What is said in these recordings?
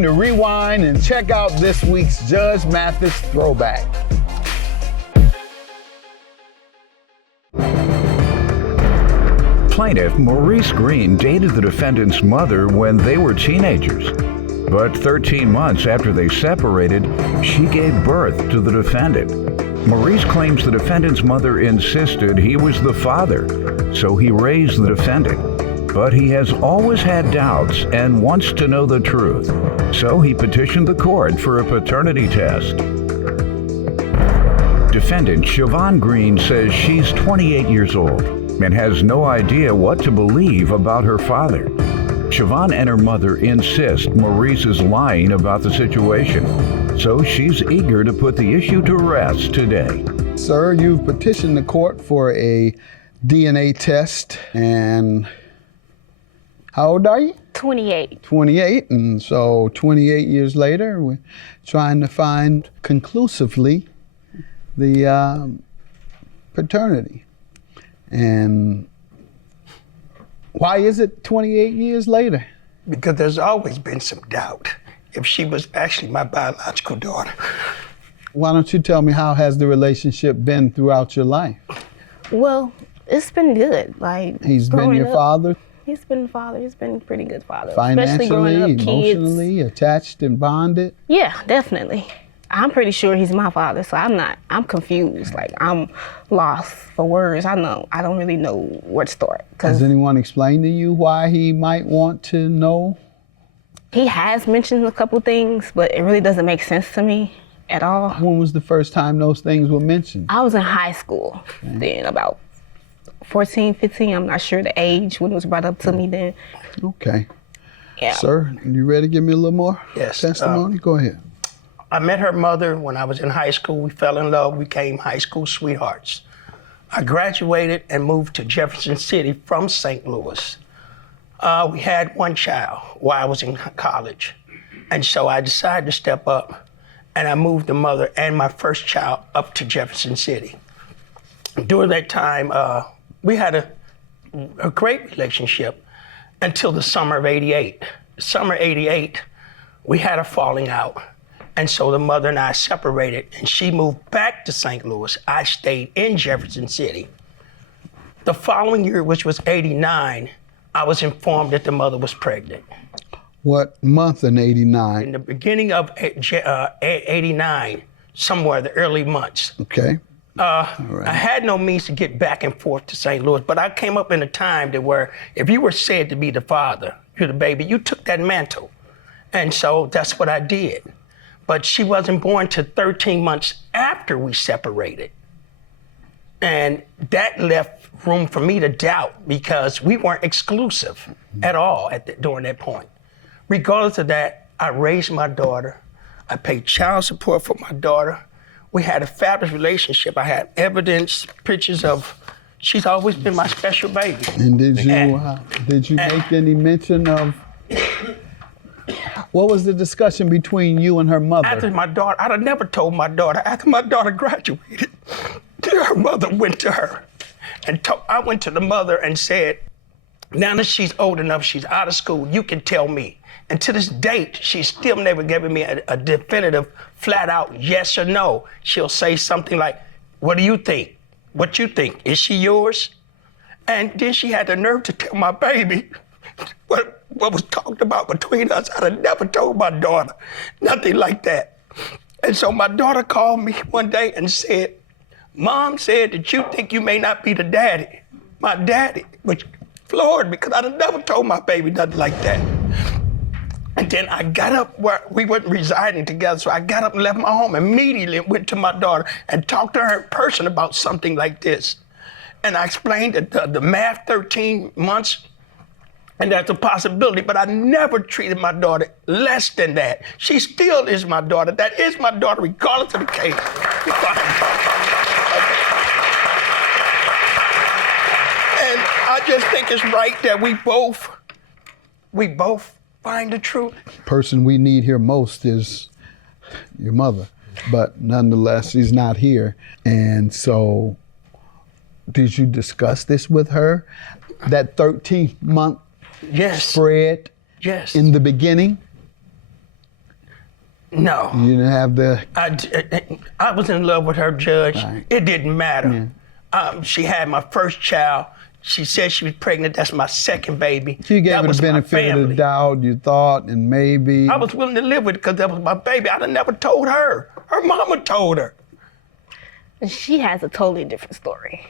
time to rewind and check out this week's Judge Mathis Throwback. Plaintiff Maurice Green dated the defendant's mother when they were teenagers. But 13 months after they separated, she gave birth to the defendant. Maurice claims the defendant's mother insisted he was the father, so he raised the defendant. But he has always had doubts and wants to know the truth, so he petitioned the court for a paternity test. Defendant Siobhan Green says she's 28 years old and has no idea what to believe about her father. Siobhan and her mother insist Maurice is lying about the situation, so she's eager to put the issue to rest today. Sir, you've petitioned the court for a DNA test, and how old are you? 28. 28, and so 28 years later, we're trying to find conclusively the paternity. And why is it 28 years later? Because there's always been some doubt if she was actually my biological daughter. Why don't you tell me, how has the relationship been throughout your life? Well, it's been good. Like, He's been your father? He's been a father. He's been a pretty good father. Financially, especially growing up, emotionally, kids. attached and bonded? Yeah, definitely. I'm pretty sure he's my father, so I'm confused. Like, I'm lost for words. I don't really know where to start. Has anyone explained to you why he might want to know? He has mentioned a couple things, but it really doesn't make sense to me at all. When was the first time those things were mentioned? I was in high school then, about 14, 15, I'm not sure the age when it was brought up to me then. Okay. Yeah. Sir, you ready to give me a little more testimony? Go ahead. I met her mother when I was in high school. We fell in love, became high school sweethearts. I graduated and moved to Jefferson City from St. Louis. We had one child while I was in college. And so I decided to step up, and I moved the mother and my first child up to Jefferson City. During that time, we had a great relationship until the summer of '88. Summer '88, we had a falling out. And so the mother and I separated, and she moved back to St. Louis. I stayed in Jefferson City. The following year, which was '89, I was informed that the mother was pregnant. What month in '89? In the beginning of '89, somewhere the early months. Okay. Right. I had no means to get back and forth to St. Louis, but I came up in a time that where if you were said to be the father, you're the baby, you took that mantle. And so that's what I did. But she wasn't born till 13 months after we separated. And that left room for me to doubt because we weren't exclusive at all during that point. Regardless of that, I raised my daughter. I paid child support for my daughter. We had a fabulous relationship. I had evidence, pictures of, she's always been my special baby. And did you make any mention of, what was the discussion between you and her mother? After my daughter, I'd have never told my daughter. After my daughter graduated, her mother went to her. And I went to the mother and said, now that she's old enough, she's out of school, you can tell me. And to this date, she's still never given me a definitive, flat out yes or no. She'll say something like, what do you think? What you think? Is she yours? And then she had the nerve to tell my baby what was talked about between us. I'd have never told my daughter, nothing like that. And so my daughter called me one day and said, Mom said that you think you may not be the daddy, my daddy, which floored me because I'd have never told my baby nothing like that. And then I got up, where we weren't residing together, so I got up and left my home immediately and went to my daughter and talked to her in person about something like this. And I explained that the math, 13 months, and that's a possibility, but I never treated my daughter less than that. She still is my daughter. That is my daughter, regardless of the case. And I just think it's right that we both find the truth. The person we need here most is your mother, but nonetheless, she's not here. And so, did you discuss this with her? That 13-month yes. spread yes. in the beginning? No. You didn't have the. I was in love with her, Judge. Right. It didn't matter. She had my first child. She said she was pregnant. That's my second baby. She gave That her was the my benefit of the family. doubt, you thought, and maybe. I was willing to live with it because that was my baby. I'd have never told her. Her mama told her. She has a totally different story.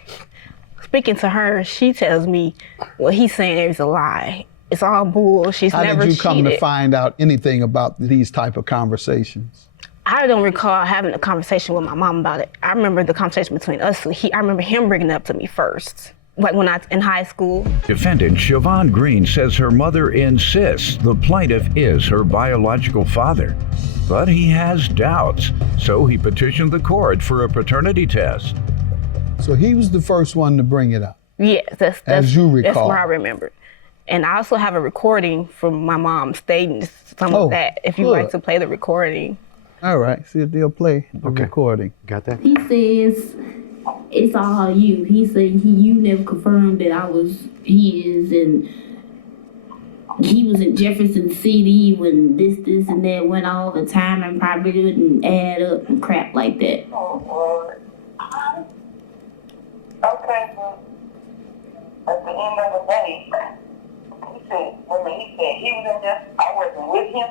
Speaking to her, she tells me what he's saying is a lie. It's all bull. She's How never did you come cheated. to find out anything about these type of conversations? I don't recall having a conversation with my mom about it. I remember the conversation between us. So I remember him bringing it up to me first, like when I was in high school. Defendant Siobhan Green says her mother insists the plaintiff is her biological father, but he has doubts, so he petitioned the court for a paternity test. So he was the first one to bring it up. Yes, that's As you That's recall. where I remember. And I also have a recording from my mom stating some Oh, of that. If you'd good. like to play the recording. All right, see if they'll play the recording. Got that? He says it's all you. He said you never confirmed that I was his, and he was in Jefferson City when this, and that went all the time, and probably didn't add up and crap like that. Okay, well, at the end of the day, he said he was in there, I wasn't with him.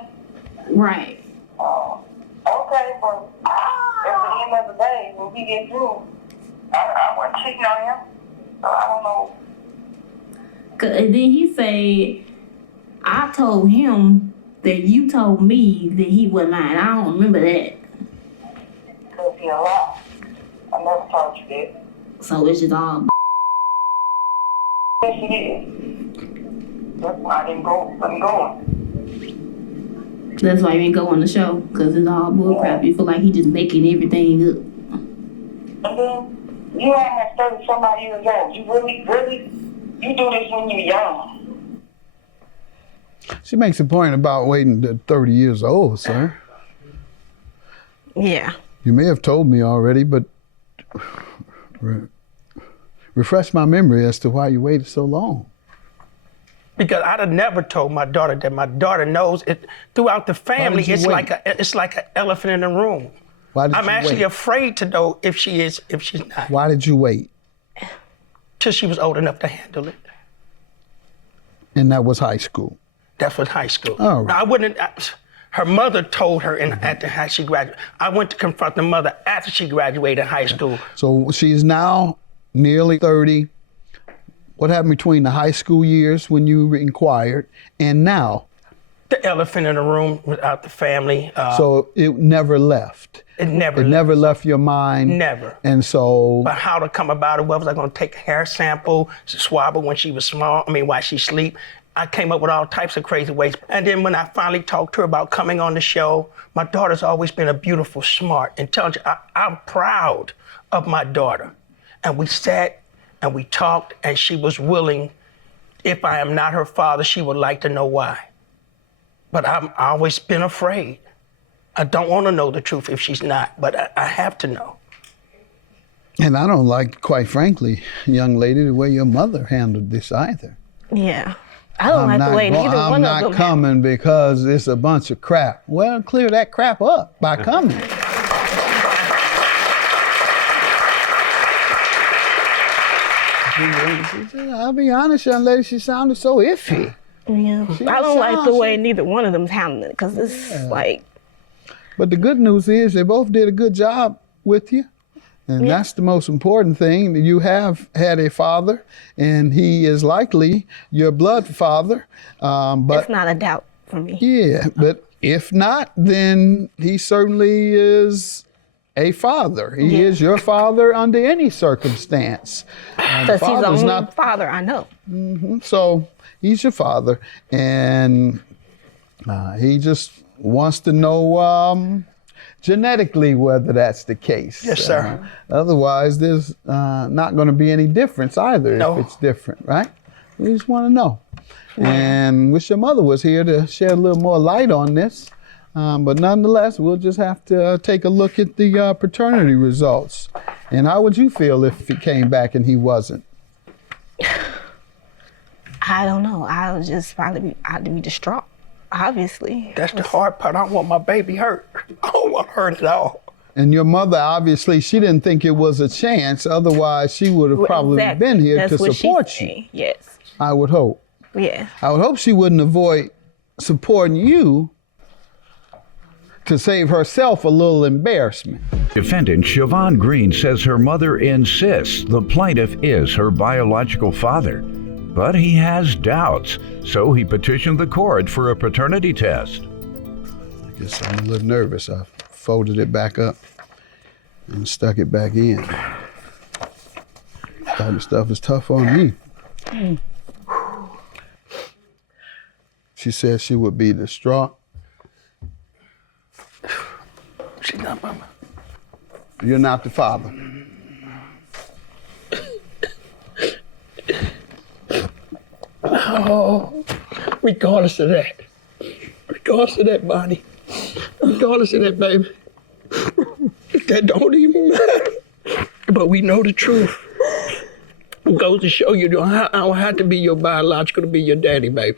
Right. Okay, but at the end of the day, when we get through, I wasn't cheating on him, so I don't know. And then he said, I told him that you told me that he wasn't lying. I don't remember that. Could be a lie. I never told you that. So it's just all. Yes, it is. That's why I didn't go. I'm going. That's why you didn't go on the show, because it's all bullcrap. You feel like he just making everything up. And then you almost 30-somebody years old. You really, you do this when you're young. She makes a point about waiting to 30 years old, sir. Yeah. You may have told me already, but refresh my memory as to why you waited so long. Because I'd have never told my daughter that. My daughter knows it throughout the family. you It's wait? like an elephant in the room. Why did I'm you actually wait? afraid to know if she's not. Why did you wait? Till she was old enough to handle it. And that was high school. That's what high school. Oh, right. Her mother told her after she graduated. I went to confront the mother after she graduated high school. So she's now nearly 30. What happened between the high school years when you inquired and now? The elephant in the room without the family. So it never left. It never It left. never left your mind. Never. And so But how to come about it? What was I going to take a hair sample, swab her when she was small? While she sleep. I came up with all types of crazy ways. And then when I finally talked to her about coming on the show, my daughter's always been a beautiful, smart, intelligent. I'm proud of my daughter. And we sat and we talked, and she was willing. If I am not her father, she would like to know why. But I've always been afraid. I don't want to know the truth if she's not, but I have to know. And I don't like, quite frankly, young lady, the way your mother handled this either. Yeah. I don't like the way neither I'm one of not them. coming because it's a bunch of crap. Well, clear that crap up by coming. I'll be honest, young lady, she sounded so iffy. Yeah. I don't like the way neither one of them's handling it, because it's like. But the good news is they both did a good job with you. And that's the most important thing. You have had a father, and he is likely your blood father. But It's not a doubt for me. yeah, but if not, then he certainly is a father. He is your father under any circumstance. Because he's the father's only father I know. So he's your father, and he just wants to know genetically whether that's the case. Yes, sir. Otherwise, there's not going to be any difference either No. if it's different, right? We just want to know. And wish your mother was here to shed a little more light on this. But nonetheless, we'll just have to take a look at the paternity results. And how would you feel if it came back and he wasn't? I don't know. I'd be distraught, obviously. That's the hard part. I don't want my baby hurt. I don't want to hurt at all. And your mother, obviously, she didn't think it was a chance. Otherwise, she would have probably Exactly. been here That's to what support she you. said. Yes. I would hope. Yeah. I would hope she wouldn't avoid supporting you to save herself a little embarrassment. Defendant Siobhan Green says her mother insists the plaintiff is her biological father, but he has doubts, so he petitioned the court for a paternity test. I guess I'm a little nervous. I folded it back up and stuck it back in. This type of stuff is tough on me. She said she would be distraught. She's not mama. You're not the father. Oh, regardless of that. Regardless of that, Bonnie. Regardless of that, baby. That don't even matter. But we know the truth. It goes to show you, I don't have to be your biological to be your daddy, baby.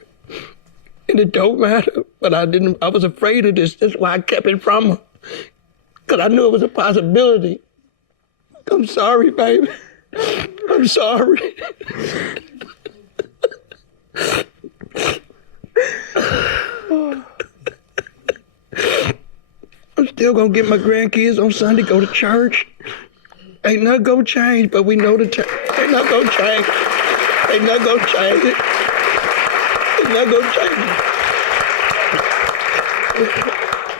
And it don't matter. But I was afraid of this. That's why I kept it from her. Because I knew it was a possibility. I'm sorry, baby. I'm sorry. I'm still gonna get my grandkids on Sunday, go to church. Ain't nothing gonna change, but we know ain't nothing gonna change. Ain't nothing gonna change it. Ain't nothing gonna change it.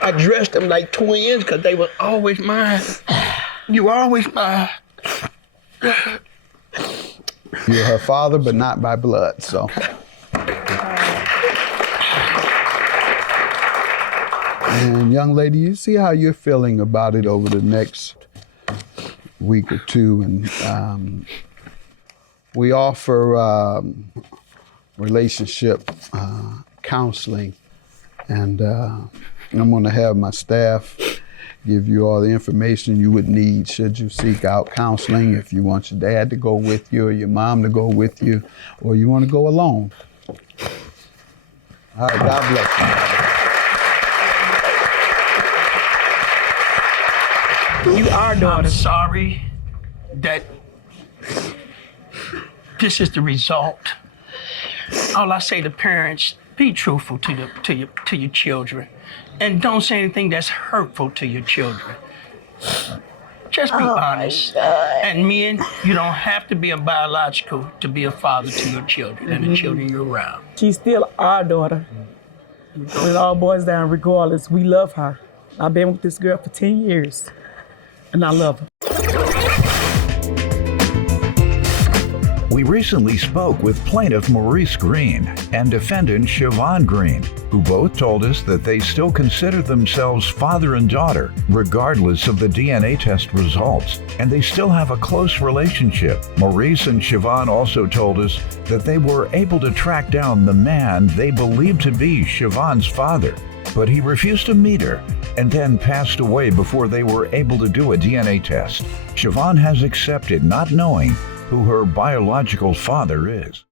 I dressed them like twins because they were always mine. You were always mine. You're her father, but not by blood, so. And young lady, you see how you're feeling about it over the next week or two. And we offer relationship counseling. And I'm going to have my staff give you all the information you would need should you seek out counseling, if you want your dad to go with you or your mom to go with you, or you want to go alone. All right, God bless you. You are daughter. I'm sorry that this is the result. All I say to parents, be truthful to your children, and don't say anything that's hurtful to your children. Just be honest. And men, you don't have to be a biological to be a father to your children and the children you're around. She's still our daughter. When it all boils down, regardless, we love her. I've been with this girl for 10 years, and I love her. We recently spoke with plaintiff Maurice Green and defendant Siobhan Green, who both told us that they still consider themselves father and daughter, regardless of the DNA test results, and they still have a close relationship. Maurice and Siobhan also told us that they were able to track down the man they believed to be Siobhan's father, but he refused to meet her and then passed away before they were able to do a DNA test. Siobhan has accepted not knowing who her biological father is.